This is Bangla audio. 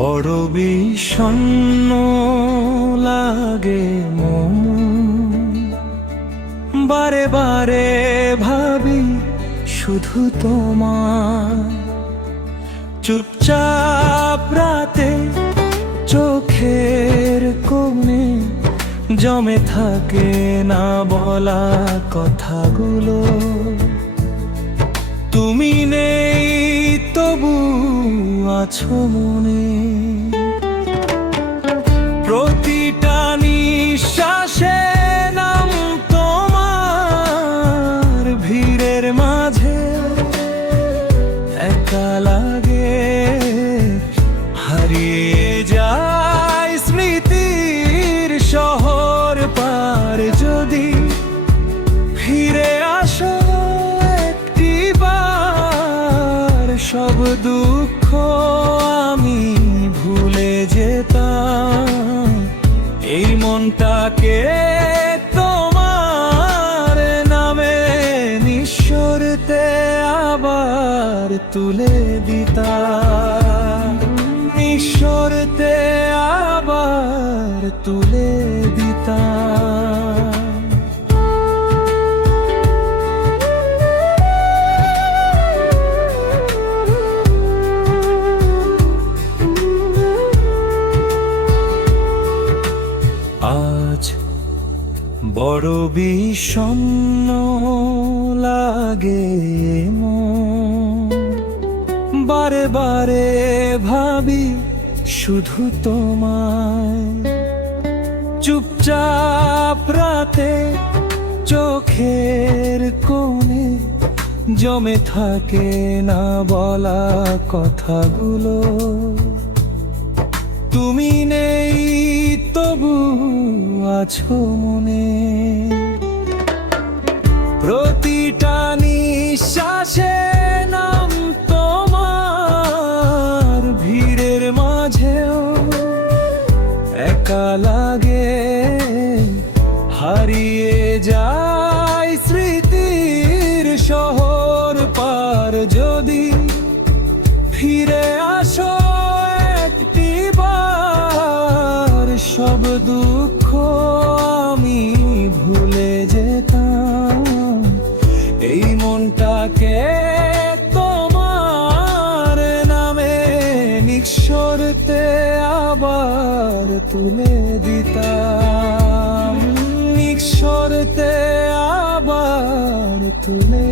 বড় বিষণ্ণ লাগে মন, বারে বারে ভাবি শুধু তোমার। চুপচাপ রাতে চোখের কোণে জমে থাকে না বলা কথাগুলো। তুমি নেই তবু আছো মনে, প্রতিটা নিঃশ্বাসে নাম তোমার। ভিড়ের মাঝে একা লাগে, হারিয়ে যায় স্মৃতির শহর পার। যদি ফিরে আসো একটিবার, সব দুঃখ আমি ভুলে যেতাম। এই মনটাকে তোমার নামে নিঃস্বরতে আবার তুলে দিতাম, নিঃস্বরতে আবার তুলে দিতাম। আজ বড় বিষণ্ণ লাগে মন, বারে বারে ভাবি শুধু তোমায়। চুপচাপ রাতে চোখের কোণে জমে থাকে না বলা কথাগুলো। তুমি নেই তবু আছো মনে, প্রতিটা নিঃশ্বাসে নাম তোমার। ভিড়ের মাঝেও একা লাগে, হারিয়ে যায় স্মৃতির শহর পার। যদি ফিরে আসো একটিবার, সব দুঃখ আমি ভুলে যেতাম। এই মনটাকে তোমার নামে নিঃস্বরতে আবার তুলে দিতাম, নিঃস্বরতে আবার তুলে